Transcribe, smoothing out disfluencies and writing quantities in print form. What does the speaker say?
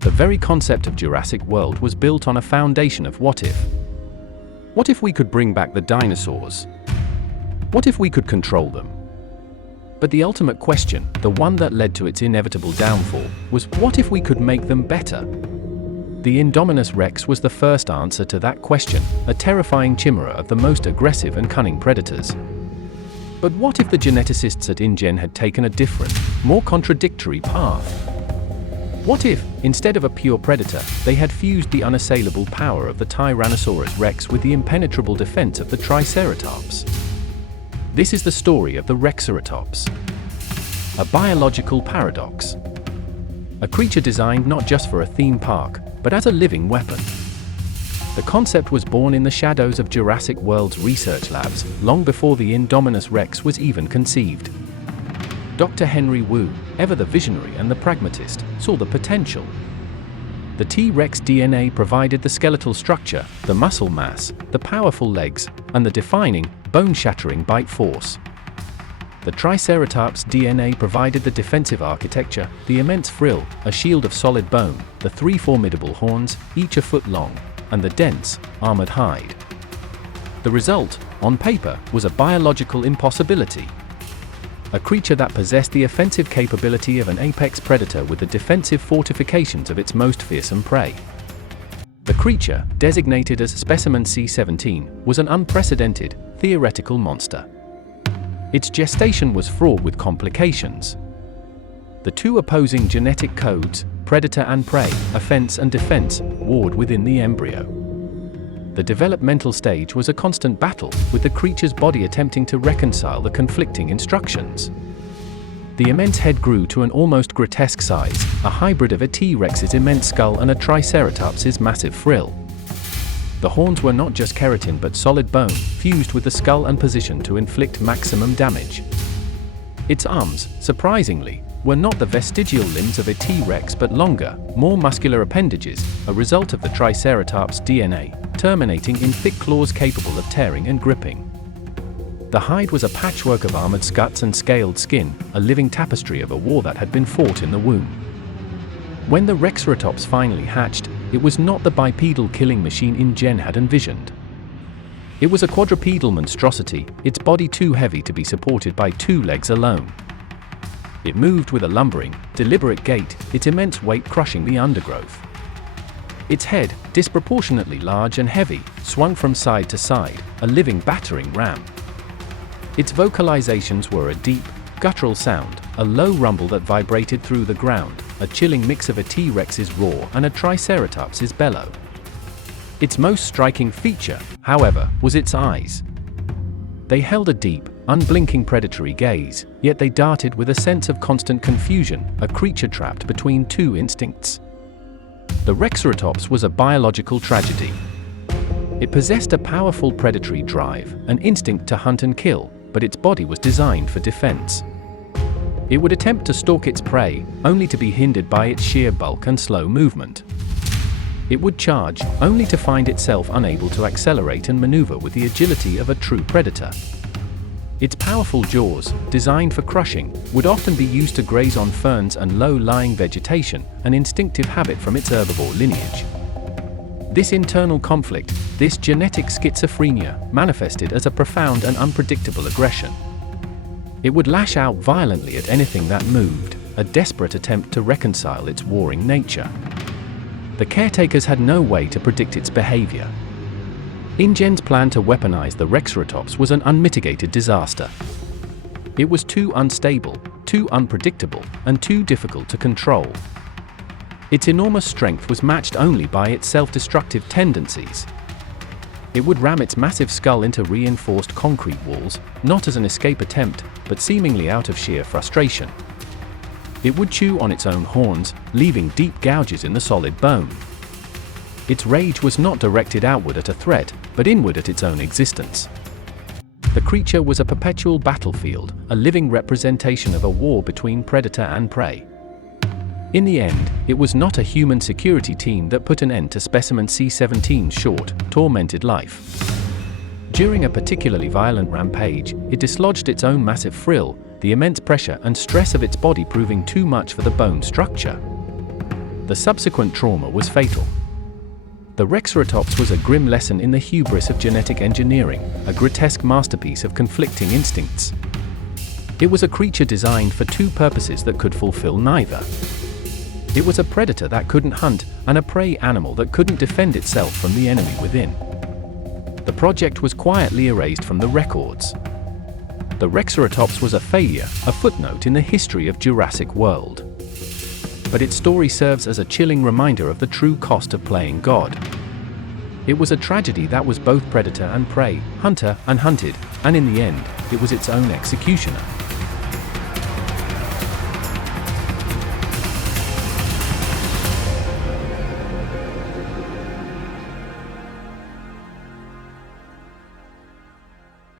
The very concept of Jurassic World was built on a foundation of what if. What if we could bring back the dinosaurs? What if we could control them? But the ultimate question, the one that led to its inevitable downfall, was what if we could make them better? The Indominus Rex was the first answer to that question, a terrifying chimera of the most aggressive and cunning predators. But what if the geneticists at InGen had taken a different, more contradictory path? What if, instead of a pure predator, they had fused the unassailable power of the Tyrannosaurus Rex with the impenetrable defense of the Triceratops? This is the story of the Rexeratops. A biological paradox. A creature designed not just for a theme park, but as a living weapon. The concept was born in the shadows of Jurassic World's research labs, long before the Indominus Rex was even conceived. Dr. Henry Wu, ever the visionary and the pragmatist, saw the potential. The T-Rex DNA provided the skeletal structure, the muscle mass, the powerful legs, and the defining, bone-shattering bite force. The Triceratops DNA provided the defensive architecture, the immense frill, a shield of solid bone, the 3 formidable horns, each a foot long, and the dense, armored hide. The result, on paper, was a biological impossibility. A creature that possessed the offensive capability of an apex predator with the defensive fortifications of its most fearsome prey. The creature, designated as Specimen C-17, was an unprecedented, theoretical monster. Its gestation was fraught with complications. The two opposing genetic codes, predator and prey, offense and defense, warred within the embryo. The developmental stage was a constant battle, with the creature's body attempting to reconcile the conflicting instructions. The immense head grew to an almost grotesque size, a hybrid of a T-Rex's immense skull and a Triceratops's massive frill. The horns were not just keratin but solid bone, fused with the skull and positioned to inflict maximum damage. Its arms, surprisingly, were not the vestigial limbs of a T-Rex but longer, more muscular appendages, a result of the Triceratops DNA, terminating in thick claws capable of tearing and gripping. The hide was a patchwork of armored skuts and scaled skin, a living tapestry of a war that had been fought in the womb. When the Rexeratops finally hatched, it was not the bipedal killing machine InGen had envisioned. It was a quadrupedal monstrosity, its body too heavy to be supported by 2 legs alone. It moved with a lumbering, deliberate gait, its immense weight crushing the undergrowth. Its head, disproportionately large and heavy, swung from side to side, a living battering ram. Its vocalizations were a deep, guttural sound, a low rumble that vibrated through the ground, a chilling mix of a T-Rex's roar and a Triceratops's bellow. Its most striking feature, however, was its eyes. They held a deep, unblinking predatory gaze, yet they darted with a sense of constant confusion, a creature trapped between 2 instincts. The Rexeratops was a biological tragedy. It possessed a powerful predatory drive, an instinct to hunt and kill, but its body was designed for defense. It would attempt to stalk its prey, only to be hindered by its sheer bulk and slow movement. It would charge, only to find itself unable to accelerate and maneuver with the agility of a true predator. Its powerful jaws, designed for crushing, would often be used to graze on ferns and low-lying vegetation, an instinctive habit from its herbivore lineage. This internal conflict, this genetic schizophrenia, manifested as a profound and unpredictable aggression. It would lash out violently at anything that moved, a desperate attempt to reconcile its warring nature. The caretakers had no way to predict its behavior. InGen's plan to weaponize the Rexeratops was an unmitigated disaster. It was too unstable, too unpredictable, and too difficult to control. Its enormous strength was matched only by its self-destructive tendencies. It would ram its massive skull into reinforced concrete walls, not as an escape attempt, but seemingly out of sheer frustration. It would chew on its own horns, leaving deep gouges in the solid bone. Its rage was not directed outward at a threat, but inward at its own existence. The creature was a perpetual battlefield, a living representation of a war between predator and prey. In the end, it was not a human security team that put an end to Specimen C-17's short, tormented life. During a particularly violent rampage, it dislodged its own massive frill, the immense pressure and stress of its body proving too much for the bone structure. The subsequent trauma was fatal. The Rexeratops was a grim lesson in the hubris of genetic engineering, a grotesque masterpiece of conflicting instincts. It was a creature designed for two purposes that could fulfill neither. It was a predator that couldn't hunt, and a prey animal that couldn't defend itself from the enemy within. The project was quietly erased from the records. The Rexeratops was a failure, a footnote in the history of Jurassic World. But its story serves as a chilling reminder of the true cost of playing God. It was a tragedy that was both predator and prey, hunter and hunted, and in the end, it was its own executioner.